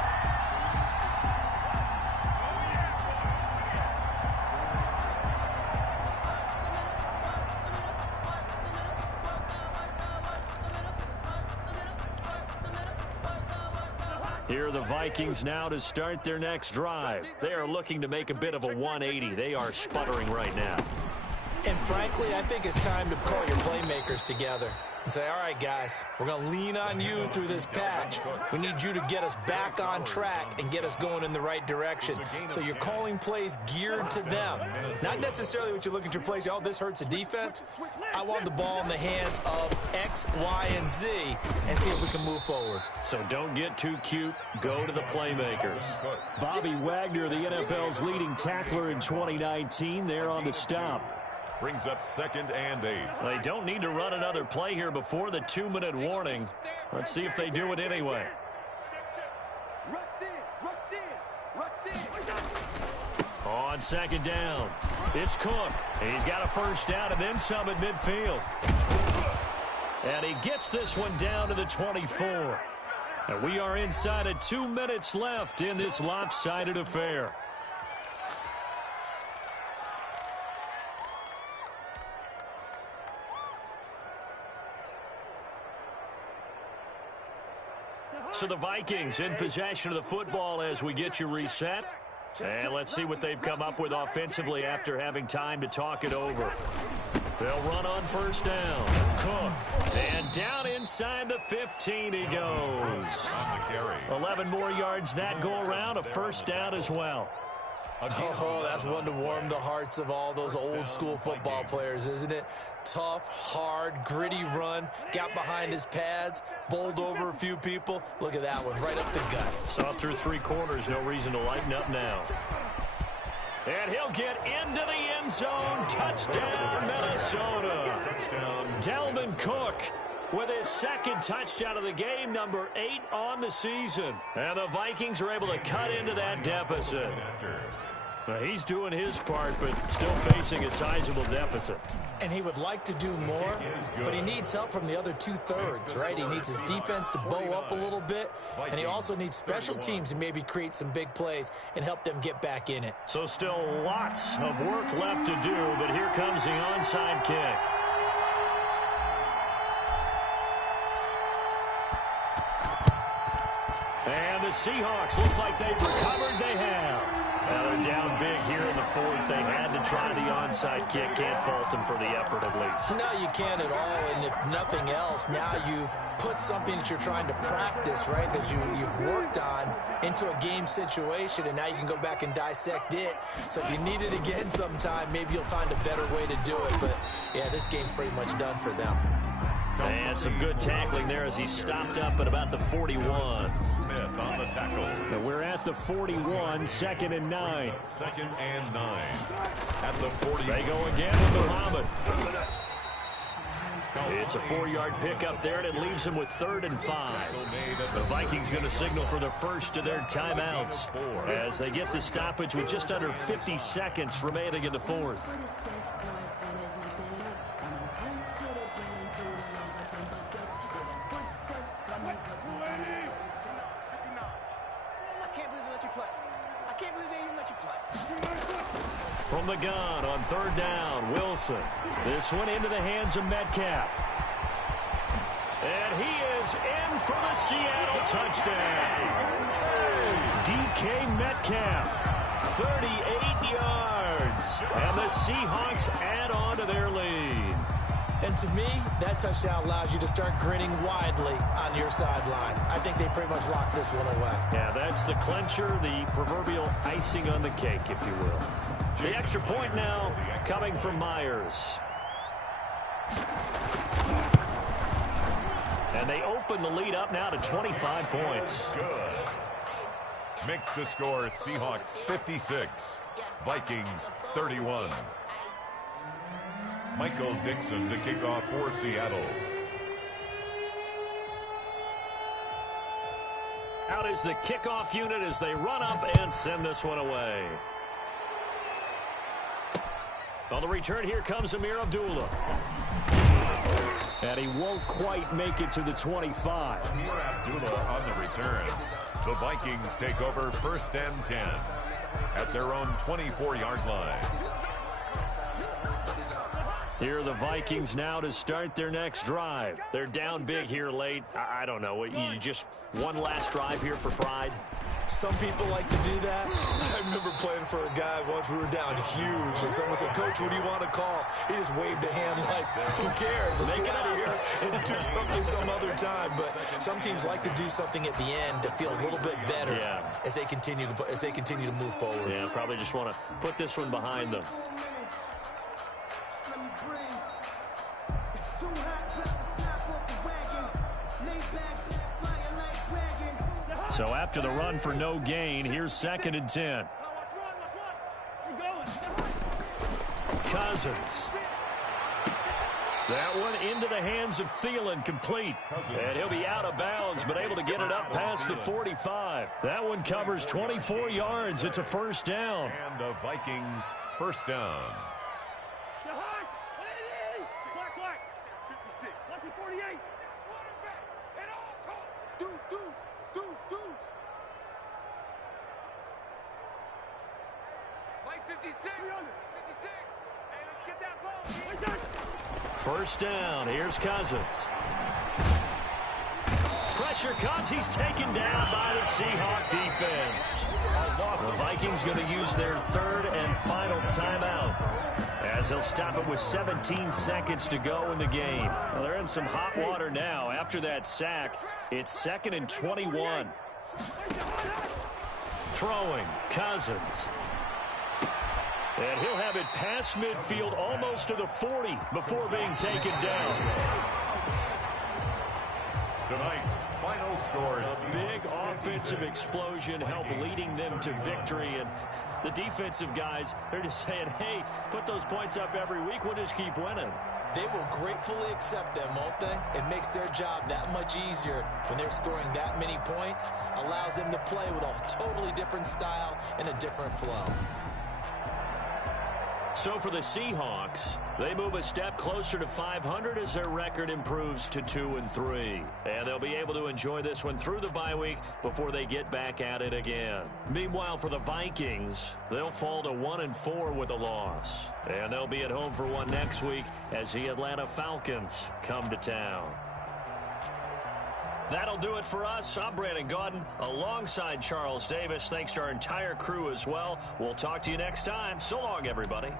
Here are the Vikings now to start their next drive. They are looking to make a bit of a 180. They are sputtering right now. And frankly, I think it's time to call your playmakers together and say, all right, guys, we're going to lean on you through this patch. We need you to get us back on track and get us going in the right direction. So you're calling plays geared to them. Not necessarily what you look at your plays, oh, this hurts the defense. I want the ball in the hands of X, Y, and Z and see if we can move forward. So don't get too cute. Go to the playmakers. Bobby Wagner, the NFL's leading tackler in 2019, there on the stop. Brings up 2nd and 8. They don't need to run another play here before the 2-minute warning. Let's see if they do it anyway. On 2nd down, it's Cook. He's got a 1st down and then some at midfield. And he gets this one down to the 24. And we are inside of 2 minutes left in this lopsided affair. So the Vikings in possession of the football as we get you reset. And let's see what they've come up with offensively after having time to talk it over. They'll run on 1st down. Cook. And down inside the 15 he goes. 11 more yards that go around. A 1st down as well. Oh, that's one to warm the hearts of all those old school football players, isn't it? Tough, hard, gritty run, got behind his pads, bowled over a few people. Look at that one, right up the gut. Saw through three quarters, no reason to lighten up now. And he'll get into the end zone. Touchdown, Minnesota. Dalvin Cook with his second touchdown of the game, number 8 on the season. And the Vikings are able to cut into that deficit. Well, he's doing his part, but still facing a sizable deficit. And he would like to do more, but he needs help from the other two-thirds, right? He needs his defense to bow up a little bit, and he also needs special teams to maybe create some big plays and help them get back in it. So still lots of work left to do, but here comes the onside kick. And the Seahawks, looks like they've recovered. They have. Now they're down big here in the fourth. They had to try the onside kick. Can't fault them for the effort at least. No, you can't at all. And if nothing else, now you've put something that you're trying to practice, right, that you've worked on into a game situation, and now you can go back and dissect it. So if you need it again sometime, maybe you'll find a better way to do it. But, yeah, this game's pretty much done for them. And some good tackling there as he stopped up at about the 41. Smith on the tackle. And we're at the 41, 2nd and 9. 2nd and 9. At the 40. They go again with Muhammad. It's a 4-yard pickup there, and it leaves them with 3rd and 5. The Vikings going to signal for the first of their timeouts as they get the stoppage with just under 50 seconds remaining in the fourth. From the gun on 3rd down, Wilson. This one into the hands of Metcalf. And he is in for the Seattle touchdown. DK Metcalf, 38 yards. And the Seahawks add on to their lead. And to me, that touchdown allows you to start grinning widely on your sideline. I think they pretty much locked this one away. Yeah, that's the clincher, the proverbial icing on the cake, if you will. The extra point now coming from Myers. And they open the lead up now to 25 points. Good. Makes the score Seahawks 56, Vikings 31. Michael Dixon to kick off for Seattle. Out is the kickoff unit as they run up and send this one away. On the return, here comes Amir Abdullah. And he won't quite make it to the 25. Amir Abdullah on the return. The Vikings take over 1st and 10 at their own 24-yard line. Here are the Vikings now to start their next drive. They're down big here late. I don't know. You just one last drive here for pride? Some people like to do that. I remember playing for a guy once. We were down huge, and someone said, "Coach, what do you want to call?" He just waved a hand like, "Who cares? Let's get out of here and do something some other time." But some teams like to do something at the end to feel a little bit better as they continue to move forward. Yeah, probably just want to put this one behind them. So after the run for no gain, here's 2nd and 10. Cousins. That one into the hands of Thielen, complete. And he'll be out of bounds, but able to get it up past the 45. That one covers 24 yards. It's a 1st down. And the Vikings 1st down. First down. Here's Cousins. Pressure comes. He's taken down by the Seahawk defense. The Vikings going to use their 3rd and final timeout as they'll stop it with 17 seconds to go in the game. Well, they're in some hot water now. After that sack, it's 2nd and 21. Throwing, Cousins. And he'll have it past midfield almost to the 40 before being taken down. Tonight's final scores. A big offensive explosion helped leading them to victory. And the defensive guys, they're just saying, hey, put those points up every week. We'll just keep winning. They will gratefully accept them, won't they? It makes their job that much easier when they're scoring that many points. Allows them to play with a totally different style and a different flow. So for the Seahawks, they move a step closer to 500 as their record improves to 2-3. And they'll be able to enjoy this one through the bye week before they get back at it again. Meanwhile, for the Vikings, they'll fall to 1-4 with a loss. And they'll be at home for one next week as the Atlanta Falcons come to town. That'll do it for us. I'm Brandon Gaudin alongside Charles Davis. Thanks to our entire crew as well. We'll talk to you next time. So long, everybody.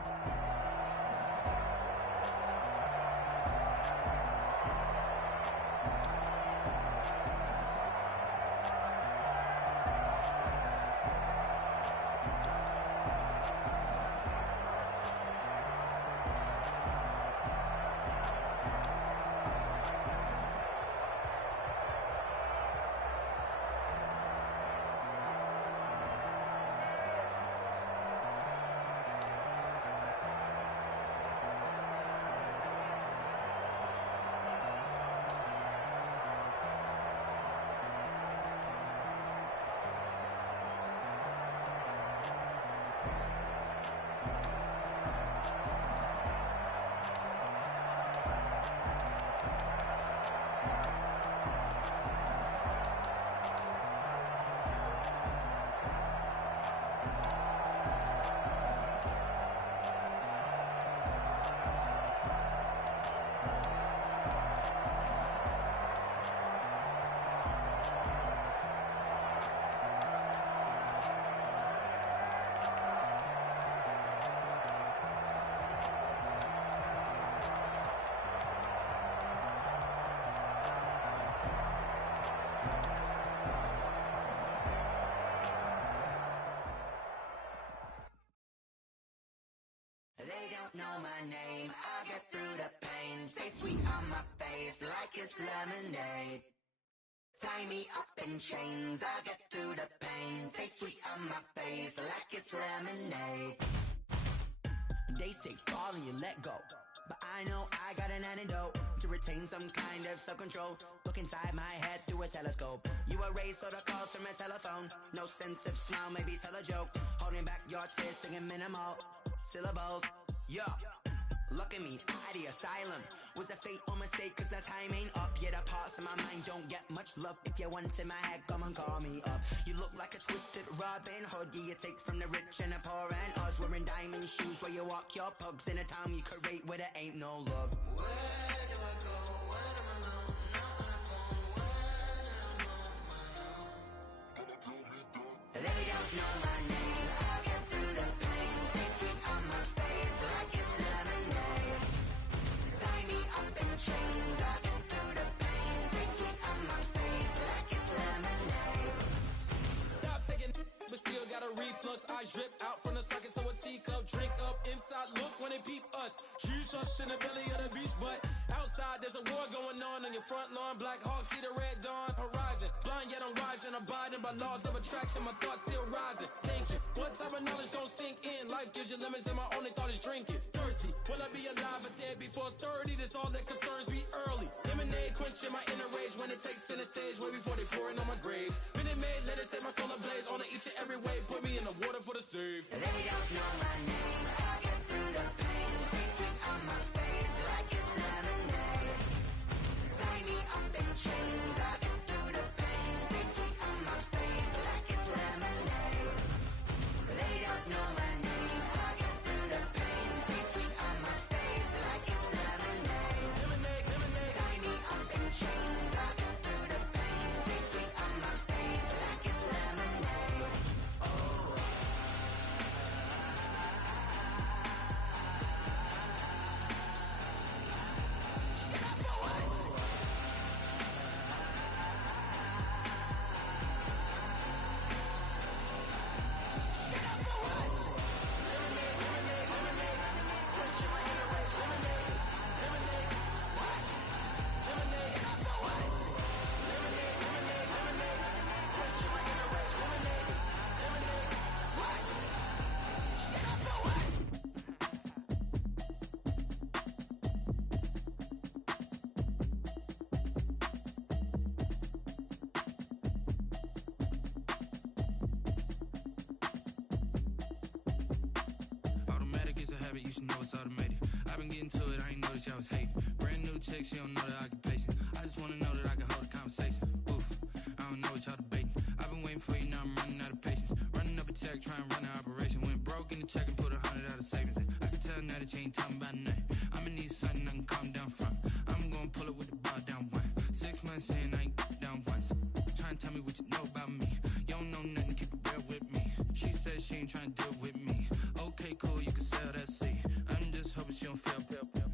Know my name, I get through the pain. Taste sweet on my face like it's lemonade. Tie me up in chains, I get through the pain. Taste sweet on my face like it's lemonade. They say fall and you let go, but I know I got an antidote to retain some kind of self-control. Look inside my head through a telescope. You erase all the calls from a telephone. No sense of smile, maybe tell a joke. Holding back your tears, singing minimal syllables. Yo, look at me, at the asylum. Was a fate or mistake, cause the time ain't up. Yeah, the parts of my mind don't get much love. If you want in my head, come and call me up. You look like a twisted Robin Hood. Yeah, you take from the rich and the poor and us. Wearing diamond shoes where you walk your pugs in a town you create where there ain't no love. Where do I go when I'm alone? Not on the phone, when I'm on my own. They don't know my name, I get through the pain. Taste sweet on my face like it's lemonade. Tie me up in chains, I get through the pain. Taste sweet on my face like it's lemonade. Stop taking but still got a reflux. Eyes drip out from the socket to a teacup. Drink up inside, look when they peep us. Shoes us in the belly of the beast, but outside there's a war going on your front lawn. Black Hawk, see the red dawn horizon. Blind yet I'm rising, abiding by laws of attraction. My thoughts still rising, thinking what type of knowledge gon' sink in? Life gives you limits and my only thought is drinking. Thirsty, will I be alive or dead before 30? That's all that concerns me early. Lemonade quenching my inner rage when it takes center stage way before they pouring on my grave. Minute Maid, let it set my soul ablaze on each and every way. Put me in the water for the save. They don't know my name, I get through the pain. Taste sweet on my face like it's lemonade. Tie me up in chains, I get through the pain. Taste sweet on my face like it's lemonade. They don't know my name, I get through the pain. Taste sweet on my face like it's lemonade. Lemonade, lemonade. Tie me up in chains, I get through the pain. Taste sweet on my face like it's lemonade. should know it's automated. I've been getting to it, I ain't noticed y'all was hating. Brand new chick, she don't know the occupation. I just wanna know that I can hold a conversation. Oof, I don't know what y'all debating. I've been waiting for you, now I'm running out of patience. Running up a check, trying to run an operation. Went broke in the check and put 100 out of savings in. I can tell now that you ain't talking about nothing. I'ma need something I can calm down from. I'm gonna pull it with the bar down one. 6 months in, I ain't down once. Trying to tell me what you know about me. You don't know nothing, keep it real with me. She said she ain't trying to deal with me. Okay, cool, you can sell that seat. I'm just hoping she don't fail.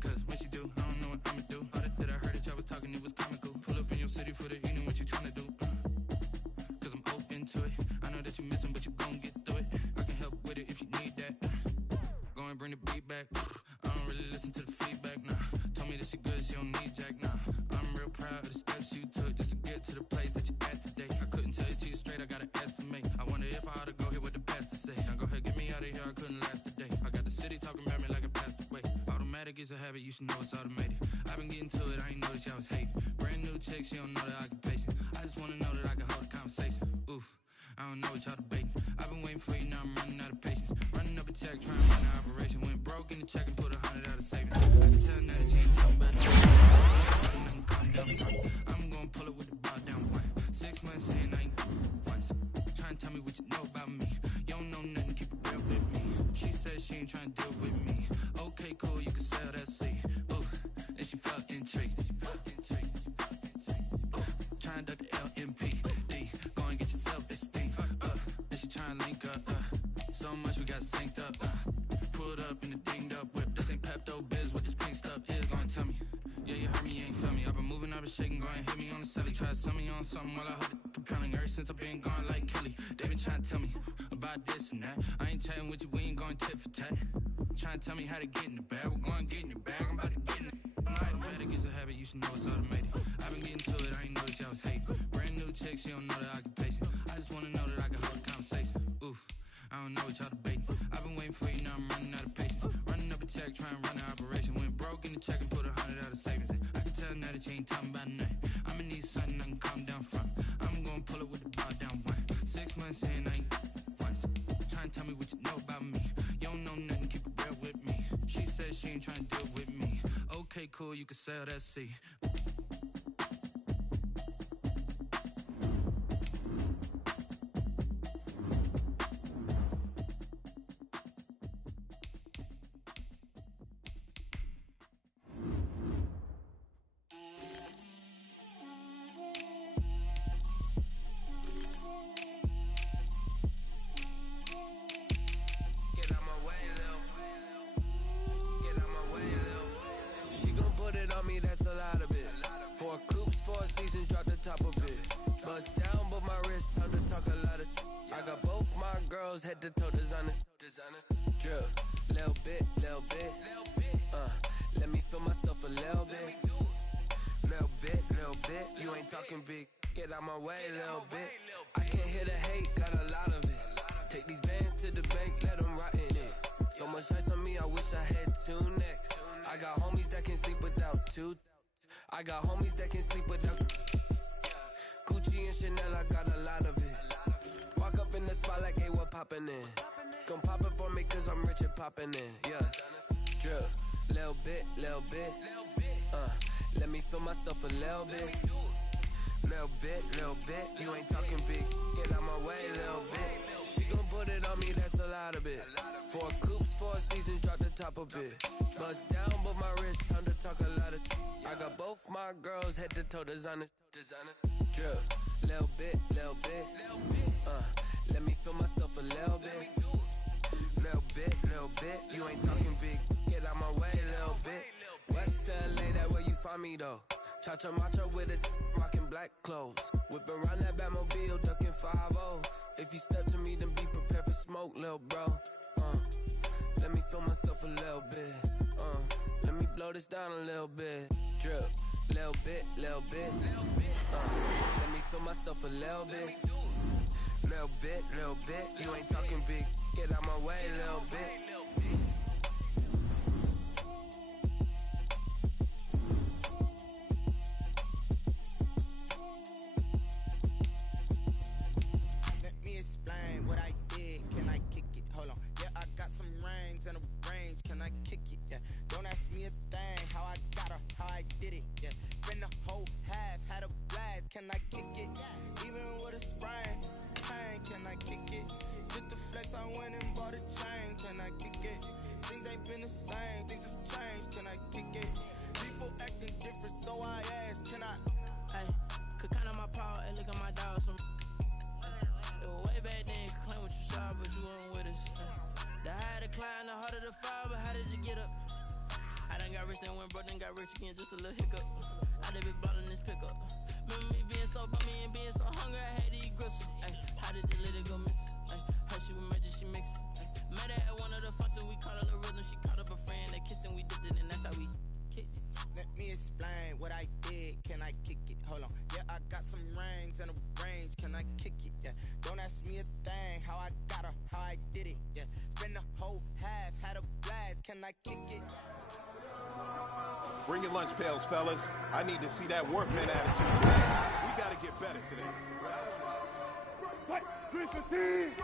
Cause when she do, I don't know what I'ma do. All that I heard that y'all was talking, it was comical. Pull up in your city for the evening, what you trying to do? Cause I'm open to it. I know that you missing, but you gon' get through it. I can help with it if you need that. Go and bring the beat back. I don't really listen to the feedback, nah. Told me that she good, she don't need Jack, nah. I'm real proud of the steps you took just to get to the place that you at today. I couldn't tell it to you straight, I gotta estimate. I wonder if I ought to go here with the pastor say. Now go ahead, get me out of here, I couldn't last a day. I got the city talking about me like a passed away. Automatic is a habit, you should know it's automated. I've been getting to it, I ain't noticed y'all was hating. Brand new chick, she don't know the occupation. I just wanna know that I can hold a conversation. Oof, I don't know what y'all debating. I've been waiting for you, now I'm running out of patience. Running up a check, trying to run an operation. Went broke in the check and put 100 out of savings. I can tell now that you ain't talking about nothing. Calm down. I'm gonna pull it with the bar down one. 6 months in, I ain't once. Trying to tell me what you know about me. You don't know nothing, keep it real with me. She said she ain't trying to deal with me. Okay, cool, you can sell that seat. Ooh, and she felt intrigued. Trying to duck the LMPD. Go and get your self-esteem. And she trying to link up. So much we got synced up. Pulled up in the dinged up whip. This ain't Pepto-Biz, what this pink stuff is. Go and tell me. Yeah, you heard me, you ain't feel me. I've been moving, I've been shaking, go and hit me on the celly. Try to sell me on something while I heard it compelling. Ever since I've been gone like Kelly, they been trying to tell me about this and that. I ain't chatting with you, we ain't going tit for tat. Trying to tell me how to get in the bag. We're going to get in your bag, I'm about to get in it. Automatic is a habit, you should know it's automated. I've been getting to it, I ain't noticed y'all was hating. Brand new chick, she don't know the occupation. I just wanna know that I can hold a conversation. Oof, I don't know what y'all debating. I've been waiting for you, now I'm running out of patience. Running up a check, trying to run an operation. Went broke in the check and put 100 out of savings in. I can tell now that you ain't talking about nothing. I'ma need something I can calm down from. I'm gonna pull it with the bar down one. 6 months in, I ain't once. Trying to tell me what you know about me. You don't know nothing, keep it real with me. She said she ain't trying to deal with me. Okay, cool, you can sell that seat. Head to toe designer. Drip, little bit. Let me feel myself a little bit. Little bit. You ain't talking big. Get out my way, little bit. I can't hear the hate, got a lot of it. Take these bands to the bank, let them rot in it. So much ice on me, I wish I had 2 necks. I got homies that can sleep without 2. I got homies that can sleep without Gucci and Chanel, I got a lot of it. Walk up in the spot like, hey, what poppin' in? Gon' pop it for me cause I'm rich and poppin' in, yeah. Drip, little bit. Let me feel myself a little bit. Little bit. You ain't talking big. Get out my way, little bit. She gon' put it on me, that's a lot of it. 4 coops, 4 seasons, drop the top a bit. Bust down, but my wrist, time to talk a lot of. I got both my girls head to toe designer. Drip, little bit. Let me feel myself a little bit. Little bit. You ain't talking big. Get out my way, little bit. West LA, that where you find me though. Cha-cha macha with it, rockin' black clothes. Whip around that Batmobile, ducking 5-0. If you step to me, then be prepared for smoke, lil' bro. Let me feel myself a little bit. Let me blow this down a little bit. Drip, little bit. Let me feel myself a little bit. Little bit. You ain't talking big. Get out my way, little bit. Explain what I did. Can I kick it? Hold on. Yeah, I got some rings and a range. Can I kick it, yeah. Don't ask me a thing, how I got her, how I did it, yeah. Spend the whole half, had a blast, can I kick it? Even with a sprain, pain, can I kick it? Just the flex, I went and bought a chain, can I kick it? Things ain't been the same, things have changed, can I kick it? People acting different, so I ask, can I? Hey, could count on my power and look at my dogs from. It was way back then, could claim what you saw, but you weren't with us. The higher the climb, the harder the fall, but how did you get up? I done got rich, then went broke, then got rich again, just a little hiccup. I done been ballin' this pickup. Remember me being so bummy and being so hungry, I had to eat gristle. Ay, how did the little go miss? Ay, her she was major, she mixed. Met her at one of the functions, we caught a little rhythm, she caught up a friend, they kissed and we dipped it, and that's how we kicked it. Let me explain what I did, can I kick it? Hold on, yeah, I got some rings and a range, can I kick it? Yeah, don't ask me a thing, how I got her, how I did it? Yeah, spend the whole half, had a blast, can I kick it? Bring your lunch pails, fellas. I need to see that workman attitude today. We gotta get better today. Fight! 315!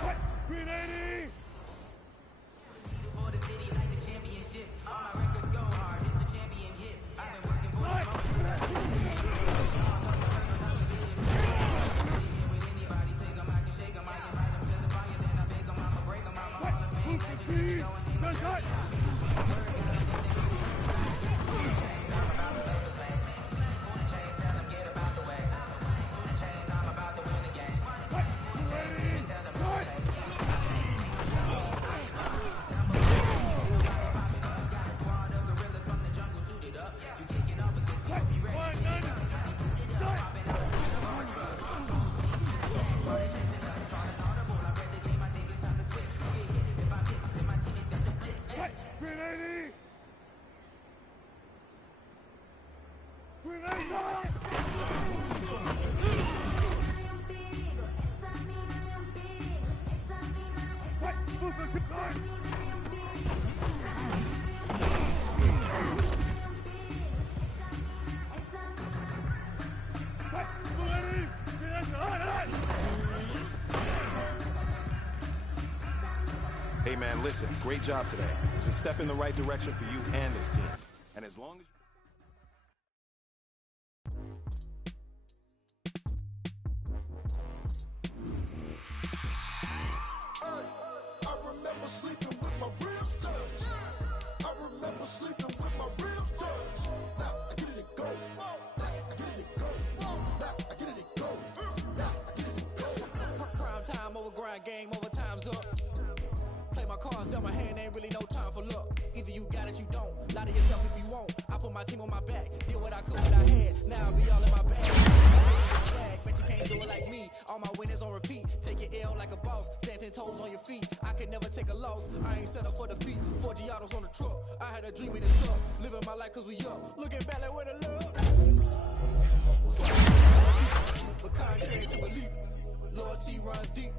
Fight! 380! For the city like the championships. All my records go hard. It's a champion hit. I've been working for the Hey man, listen, great job today. It was a step in the right direction for you and this team. And as long as I remember sleeping with my ribs touched. I remember sleeping with my ribs touched. Now I get it and go. Now I get it and go. Now I get it and go. Now I get it and go. Prime time over grind game, over time's up. Play my cards, dealt my hand, ain't really no time for luck. Either you got it, you don't. Lie to yourself if you won't. I put my team on my back, did what I could, what I had. Now I'll be all in my bag. Bet you can't do it like me. All my winners on repeat. Take your L like a boss. Stand 10 toes on your feet. I can never take a loss. I ain't set up for defeat. 4 Giottos on the truck. I had a dream in this club. Living my life cause we up. Looking back like where the love. But contrary to belief, loyalty runs deep.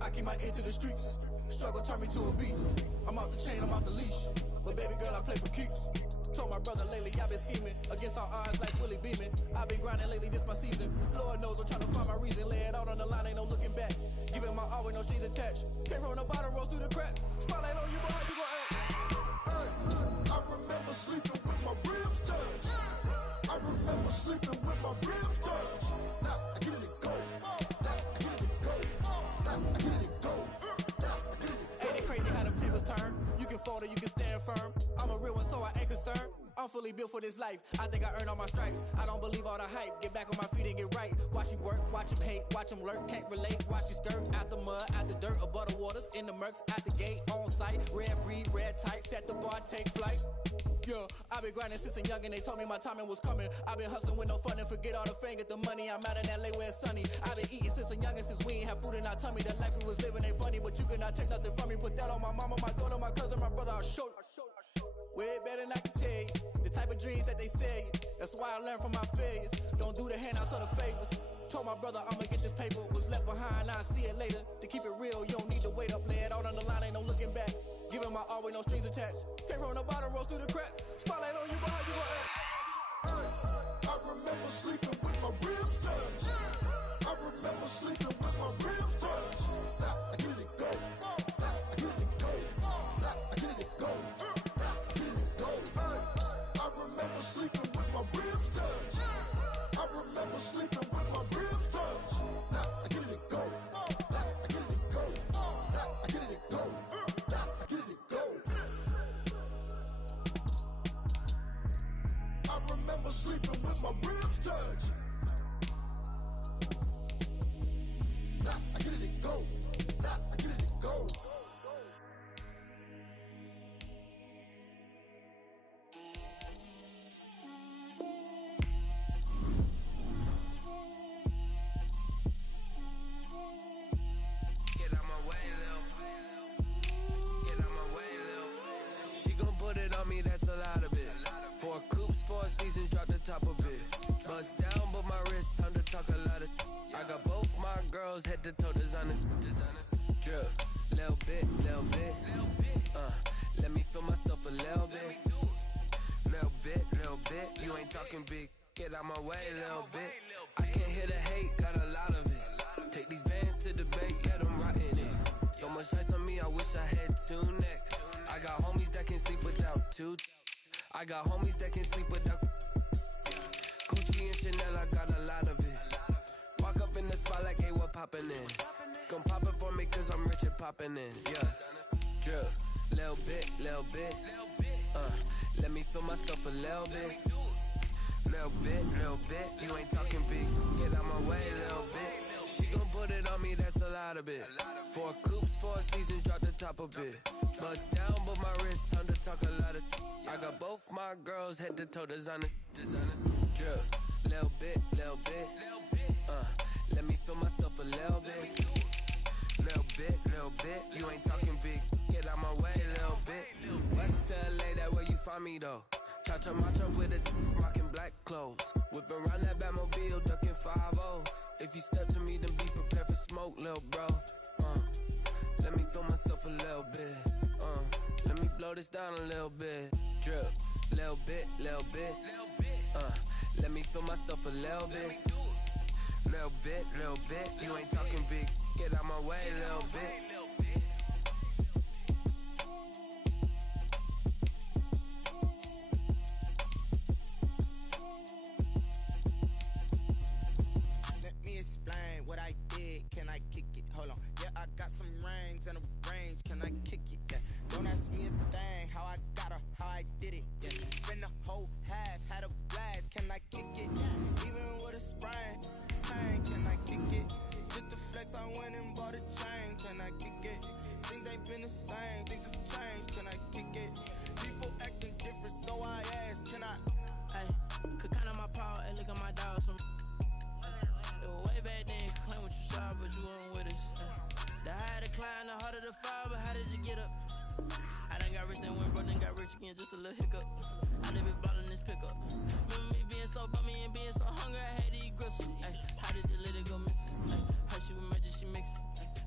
I keep my ear to the streets. Struggle turned me to a beast. I'm out the chain, I'm out the leash. But baby girl, I play for keeps. Told my brother lately, I've been scheming against all odds like Willie Beeman. I've been grinding lately, this my season. Lord knows I'm trying to find my reason. Lay it out on the line, ain't no looking back. Giving my all with no strings attached. Came from the bottom, rose through the cracks. Spotlight on you, but how you gon' act? I remember sleeping with my ribs touched. I remember sleeping with my ribs touched. Now I get it and go. Now I get it and go. Now I get it and go. Now I get it and go. Ain't it crazy how them tables turn? You can fold or you can stand firm. I'm a real one, so I ain't concerned. I'm fully built for this life. I think I earned all my stripes. I don't believe all the hype. Get back on my feet and get right. Watch you work, watch him hate, watch him lurk. Can't relate, watch you skirt. Out the mud, out the dirt, above the waters, in the murks, out the gate, on site. Red breed, red tight, set the bar, take flight. Yeah, I've been grinding since a young and they told me my timing was coming. I've been hustling with no fun and forget all the fame, get the money. I'm out in LA where it's sunny. I've been eating since a young and since we ain't have food in our tummy. The life we was living ain't funny, but you cannot take nothing from me. Put that on my mama, my daughter, my cousin, my brother, I'll show you. Way better than I can tell you. The type of dreams that they sell you. That's why I learned from my failures. Don't do the handouts or the favors. Told my brother I'ma get this paper. Was left behind, I'll see it later. To keep it real, you don't need to wait up. Lay it out on the line, ain't no looking back. Giving my all with no strings attached. Came from the bottom, rose through the cracks. Spotlight on you, but how you gon' act? I remember sleeping with my ribs touched. head to toe designer. Drip, little bit. Let me feel myself a little bit. Little bit. You ain't talking big. Get out my way a little bit. I can't hear the hate, got a lot of it. Take these bands to the bank, let them rot in it. So much ice on me, I wish I had 2 necks. I got homies that can sleep without 2. I got homies that can sleep without Gucci and Chanel, I got a lot of it. Walk up in the spot like, hey, what poppin' in? Gon' pop it for me cause I'm rich and poppin' in, yeah. Drip, little bit. Let me feel myself a little bit. Little bit. You ain't talking big. Get out my way a little bit. She gon' put it on me, that's a lot of it. 4 coops, 4 seasons, drop the top a bit. Bust down, but my wrist, time to talk a lot of. I got both my girls head to toe designer. Drip, little bit. Let me feel myself a little bit. Little bit. You ain't talking big. Get out my way a little bit. West LA, that where you find me though. Cha-cha matcha with it, rockin' black clothes. Whippin' around that Batmobile, duckin' 5-0. If you step to me, then be prepared for smoke, lil' bro. Let me feel myself a little bit. Let me blow this down a little bit. Drip, little bit. Let me feel myself a little bit. Little bit. You ain't talking big. Get out my way a little bit. What I did, can I kick it? Hold on, yeah, I got some rings and a range, can I kick it? Yeah, don't ask me a thing, how I got her, how I did it. Yeah, spend the whole half, had a blast, can I kick it? Even with a sprain, can I kick it? Just the flex, I went and bought a chain, can I kick it? Things ain't been the same, things have changed, can I kick it? People acting different, so I asked, can I? Hey, could count on my power, and look at my dogs from. Way back then, you could claim what you saw, but you weren't with us. The higher the climb, the harder the fall, but how did you get up? I done got rich, then went broke, then got rich again, just a little hiccup. I live it ballin' this pickup. Remember me being so bummy and being so hungry, I had to eat gristle. Ay, how did you let it go miss? How she was magic, she mixed.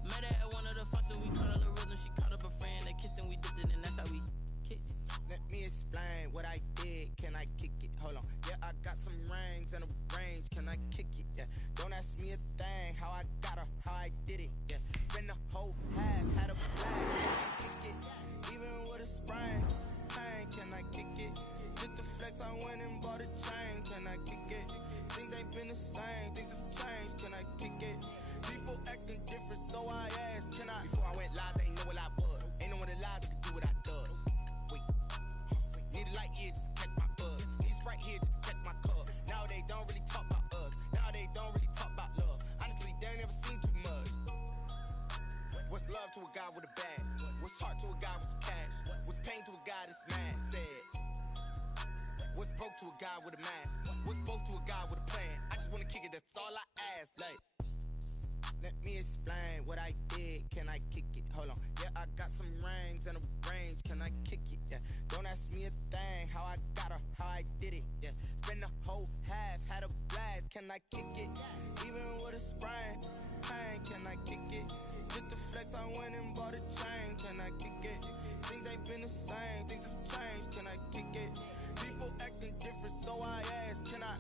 Met her at one of the functions, we caught her the rhythm, she caught up a friend, they kissed and we dipped it, and that's how we kicked it. Let me explain what I did, can I kick it? Hold on, yeah, I got some rings and a range, can I kick it? Yeah, don't ask me a thing, how I got her, how I did it. Yeah, spend the whole half, had a blast, can I kick it? Even with a sprain, can I kick it? Just the flex, I went and bought a chain, can I kick it? Things ain't been the same, things have changed, can I kick it? People acting different, so I asked, can I? Before I went live, they know what I was. Ain't no one alive that could do what I does. Wait, need a light year just to catch my buzz. Need Sprite here just to catch my cup. Now they don't really talk about us. Now they don't really talk about love. Honestly, they ain't never seen too much. What's love to a guy with a bag? What's heart to a guy with some cash? What's pain to a guy that's mad? Said. What's broke to a guy with a mask? What's both to a guy with a plan? I just wanna kick it, that's all I ask. Like, let me explain what I did, can I kick it? Hold on, yeah, I got some rings and a range, can I kick it? Yeah, don't ask me a thing, how I got her, how I did it. Yeah, spend the whole half, had a blast, can I kick it? Even with a sprain, can I kick it? Just the flex, I went and bought a chain, can I kick it? Things ain't been the same, things have changed, can I kick it? People acting different, so I asked, can I?